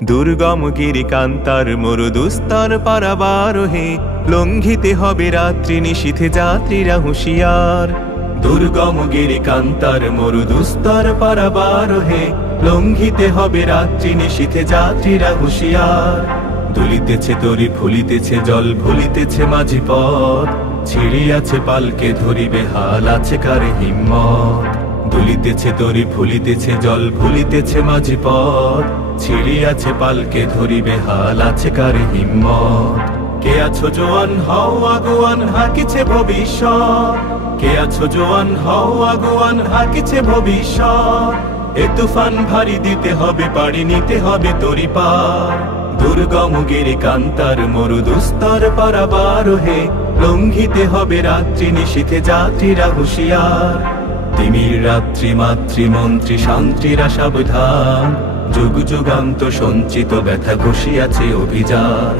দুর্গম গিরিকান্তার মরুদুস্তর পারাবারোহে লঙ্ঘিতে হবে রাত্রি নিশীথে যাত্রীরা হুঁশিয়ার। দুর্গম গিরিকান্তার মরুদুস্তর পারাবারোহে লঙ্ঘিতে হবে রাত্রি নিশীথে যাত্রীরা হুঁশিয়ার। দুলিতেছে তরি ফুলিতেছে জল ভুলিতেছে মাঝি পথ, ছিড়িয়াছে পালকে ধরিবে হাল আছে কার হিম্মত। দুলিতেছে তরি ফুলিতেছে জল ভুলিতেছে মাঝি পথ, ছিড়িয়াছে পালকে ধরিবে হাল আছে কার হিম্মত। কে আছো জোয়ান হও আগুয়ান হাকিছে ভবিষ্যৎ, কে আছো জোয়ান হও আগুয়ান হাকিছে ভবিষ্যৎ। এ তুফান ভারী দিতে হবে পাড়ি নিতে হবে তরি পার। দুর্গম গিরিকান্তার মরুদুস্তর পারাবারোহে লঙ্ঘিতে হবে রাত্রি নিশীথে যাত্রীরা হুঁশিয়ার। তিমির রাত্রি মাতৃমন্ত্রী শান্তিরা সাবধান, যুগ যুগান্ত সঞ্চিত ব্যথা ঘষিয়াছে অভিযান।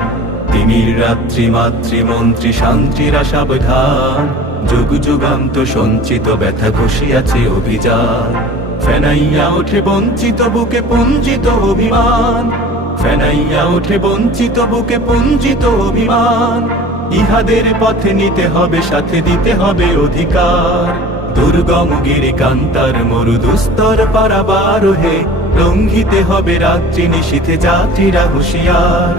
তিমির রাত্রি মাতৃমন্ত্রী শান্তিরা সাবধান, যুগ যুগান্ত সঞ্চিত ব্যথা ঘষিয়াছে অভিযান। ফেনাইয়া ওঠে বঞ্চিত বুকে পুঞ্জিত অভিমান, ফেনাইয়া ওঠে বঞ্চিত বুকে পুঞ্জিত অভিমান। ইহাদের পথে নিতে হবে সাথে দিতে হবে অধিকার। দুর্গম গিরিকান্তার মরুদুস্তর পারাবারোহে লঙ্ঘিতে হবে রাত্রি নিশীথে যাত্রীরা হুঁশিয়ার।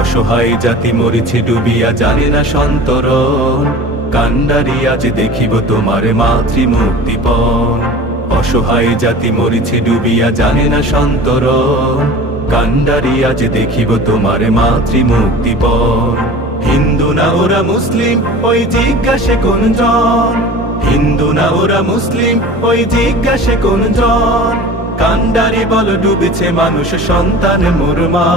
অসহায় জাতি মরিছে ডুবিয়া জানে না সন্তরণ, কান্ডারি আজ দেখিব তোমার মাতৃমুক্তিপণ। অসহায় জাতি মরিছে ডুবিয়া জানে না সন্তরণ, কান্ডারি আজ দেখিব তোমার মাতৃমুক্তিপণ। হিন্দু না ওরা মুসলিম ওই জিজ্ঞাসে কোন জন, হিন্দু না ওরা মুসলিম ওই জিজ্ঞাসে কোন জন। কান্ডারি বল ডুবেছে মানুষ সন্তান মোর মা।